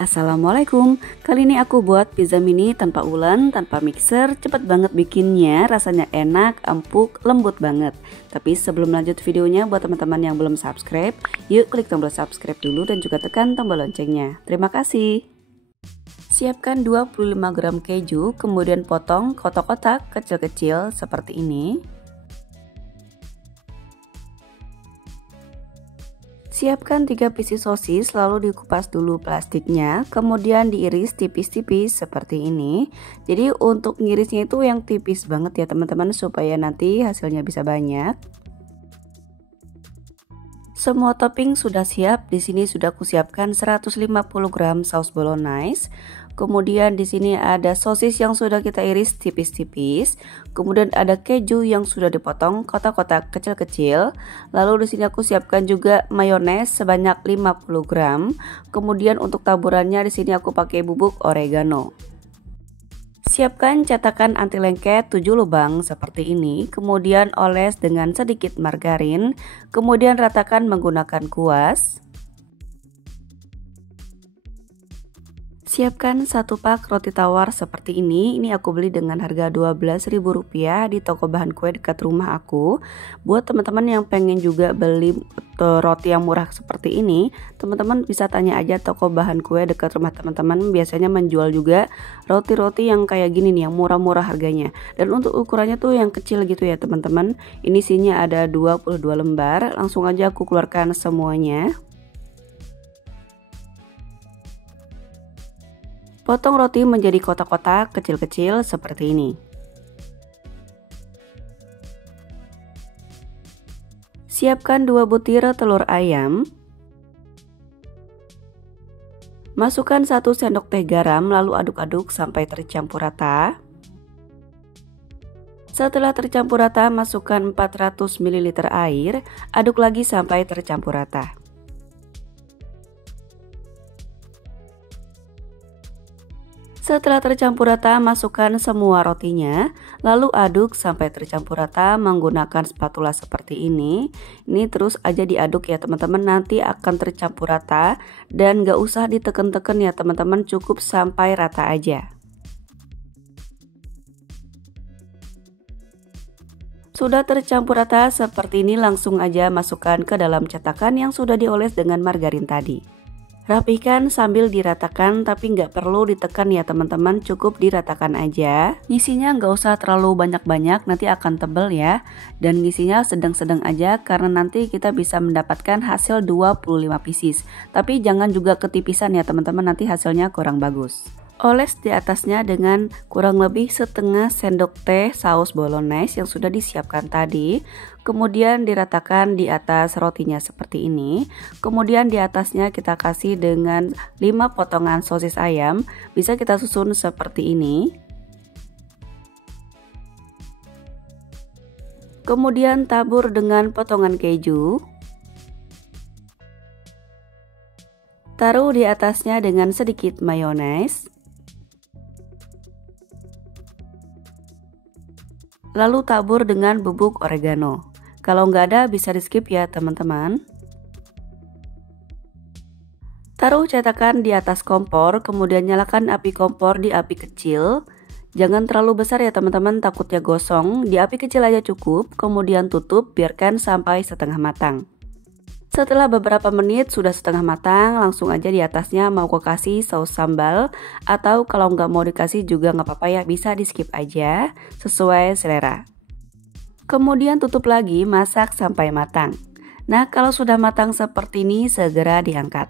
Assalamualaikum, kali ini aku buat pizza mini tanpa ulen, tanpa mixer, cepet banget bikinnya, rasanya enak, empuk, lembut banget. Tapi sebelum lanjut videonya, buat teman-teman yang belum subscribe, yuk klik tombol subscribe dulu dan juga tekan tombol loncengnya. Terima kasih. Siapkan 25 gram keju, kemudian potong kotak-kotak kecil-kecil seperti ini. Siapkan 3 pieces sosis, lalu dikupas dulu plastiknya, kemudian diiris tipis-tipis seperti ini. Jadi untuk ngirisnya itu yang tipis banget ya teman-teman, supaya nanti hasilnya bisa banyak. Semua topping sudah siap. Di sini sudah aku siapkan 150 gram saus bolognese. Kemudian di sini ada sosis yang sudah kita iris tipis-tipis. Kemudian ada keju yang sudah dipotong kotak-kotak kecil-kecil. Lalu di sini aku siapkan juga mayones sebanyak 50 gram. Kemudian untuk taburannya di sini aku pakai bubuk oregano. Siapkan cetakan anti lengket 7 lubang seperti ini, kemudian oles dengan sedikit margarin, kemudian ratakan menggunakan kuas. Siapkan 1 pak roti tawar seperti ini aku beli dengan harga Rp12.000 di toko bahan kue dekat rumah aku. Buat teman-teman yang pengen juga beli roti yang murah seperti ini, teman-teman bisa tanya aja toko bahan kue dekat rumah teman-teman, biasanya menjual juga roti-roti yang kayak gini nih, yang murah-murah harganya. Dan untuk ukurannya tuh yang kecil gitu ya teman-teman. Ini isinya ada 22 lembar, langsung aja aku keluarkan semuanya. Potong roti menjadi kotak-kotak kecil-kecil seperti ini. Siapkan 2 butir telur ayam. Masukkan 1 sendok teh garam, lalu aduk-aduk sampai tercampur rata. Setelah tercampur rata, masukkan 400 ml air, aduk lagi sampai tercampur rata. Setelah tercampur rata, masukkan semua rotinya, lalu aduk sampai tercampur rata menggunakan spatula seperti ini. Ini terus aja diaduk ya teman-teman, nanti akan tercampur rata dan gak usah diteken-teken ya teman-teman, cukup sampai rata aja. Sudah tercampur rata seperti ini, langsung aja masukkan ke dalam cetakan yang sudah dioles dengan margarin tadi. Rapikan sambil diratakan, tapi nggak perlu ditekan ya teman-teman, cukup diratakan aja. Ngisinya nggak usah terlalu banyak-banyak, nanti akan tebel ya. Dan ngisinya sedang-sedang aja karena nanti kita bisa mendapatkan hasil 25 pieces. Tapi jangan juga ketipisan ya teman-teman, nanti hasilnya kurang bagus. Oles di atasnya dengan kurang lebih setengah sendok teh saus bolognese yang sudah disiapkan tadi. Kemudian diratakan di atas rotinya seperti ini. Kemudian di atasnya kita kasih dengan 5 potongan sosis ayam. Bisa kita susun seperti ini. Kemudian tabur dengan potongan keju. Taruh di atasnya dengan sedikit mayones. Lalu tabur dengan bubuk oregano. Kalau nggak ada bisa di skip ya teman-teman. Taruh cetakan di atas kompor, kemudian nyalakan api kompor di api kecil. Jangan terlalu besar ya teman-teman, takutnya gosong. Di api kecil aja cukup, kemudian tutup, biarkan sampai setengah matang. Setelah beberapa menit sudah setengah matang, langsung aja di atasnya mau aku kasih saus sambal, atau kalau nggak mau dikasih juga nggak apa-apa ya, bisa di skip aja sesuai selera. Kemudian tutup lagi, masak sampai matang. Nah kalau sudah matang seperti ini segera diangkat.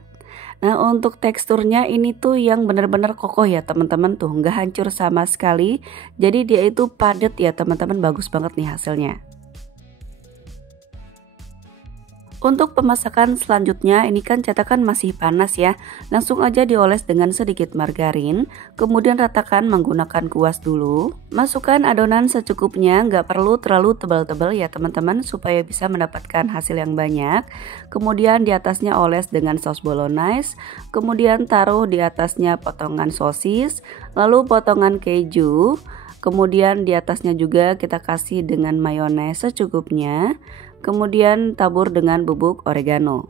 Nah untuk teksturnya ini tuh yang benar-benar kokoh ya teman-teman, tuh nggak hancur sama sekali. Jadi dia itu padat ya teman-teman, bagus banget nih hasilnya. Untuk pemasakan selanjutnya, ini kan cetakan masih panas ya, langsung aja dioles dengan sedikit margarin, kemudian ratakan menggunakan kuas dulu. Masukkan adonan secukupnya, nggak perlu terlalu tebal-tebal ya teman-teman, supaya bisa mendapatkan hasil yang banyak. Kemudian di atasnya oles dengan saus bolognese, kemudian taruh di atasnya potongan sosis, lalu potongan keju, kemudian di atasnya juga kita kasih dengan mayones secukupnya. Kemudian tabur dengan bubuk oregano.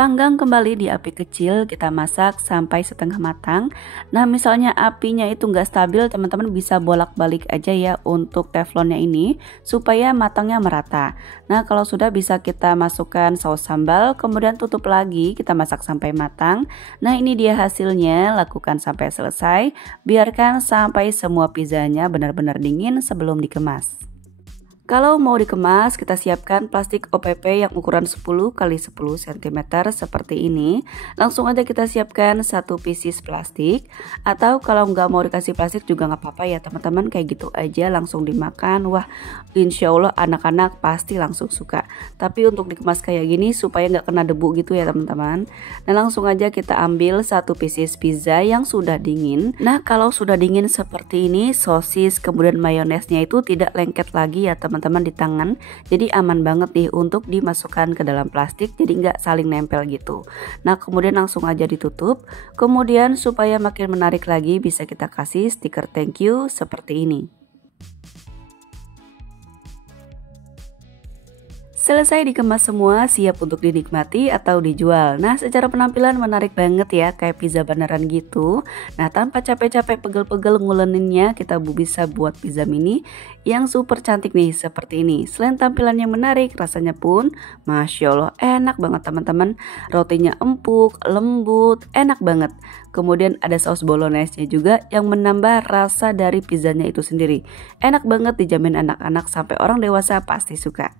Panggang kembali di api kecil, kita masak sampai setengah matang. Nah, misalnya apinya itu nggak stabil, teman-teman bisa bolak-balik aja ya untuk teflonnya ini supaya matangnya merata. Nah, kalau sudah bisa kita masukkan saus sambal, kemudian tutup lagi, kita masak sampai matang. Nah, ini dia hasilnya, lakukan sampai selesai. Biarkan sampai semua pizzanya benar-benar dingin sebelum dikemas. Kalau mau dikemas, kita siapkan plastik OPP yang ukuran 10 x 10 cm seperti ini. Langsung aja kita siapkan satu pieces plastik. Atau kalau nggak mau dikasih plastik juga nggak apa-apa ya teman-teman. Kayak gitu aja langsung dimakan. Wah, insya Allah anak-anak pasti langsung suka. Tapi untuk dikemas kayak gini supaya nggak kena debu gitu ya teman-teman. Nah, langsung aja kita ambil satu pieces pizza yang sudah dingin. Nah, kalau sudah dingin seperti ini, sosis kemudian mayonesnya itu tidak lengket lagi ya teman-teman di tangan, jadi aman banget nih untuk dimasukkan ke dalam plastik, jadi nggak saling nempel gitu. Nah, kemudian langsung aja ditutup. Kemudian supaya makin menarik lagi bisa kita kasih stiker thank you seperti ini. Selesai dikemas semua, siap untuk dinikmati atau dijual. Nah, secara penampilan menarik banget ya, kayak pizza beneran gitu. Nah, tanpa capek-capek pegel-pegel nguleninnya, kita bisa buat pizza mini yang super cantik nih, seperti ini. Selain tampilannya menarik, rasanya pun Masya Allah enak banget teman-teman. Rotinya empuk, lembut, enak banget. Kemudian ada saus bolognese-nya juga yang menambah rasa dari pizzanya itu sendiri. Enak banget, dijamin anak-anak sampai orang dewasa pasti suka.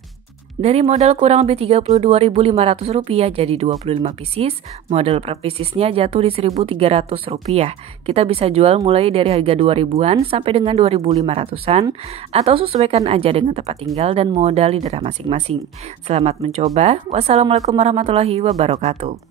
Dari modal kurang lebih Rp32.500 jadi 25 pieces, modal per piecesnya jatuh di Rp1.300. Kita bisa jual mulai dari harga 2.000-an sampai dengan 2.500-an atau sesuaikan aja dengan tempat tinggal dan modal di daerah masing-masing. Selamat mencoba. Wassalamualaikum warahmatullahi wabarakatuh.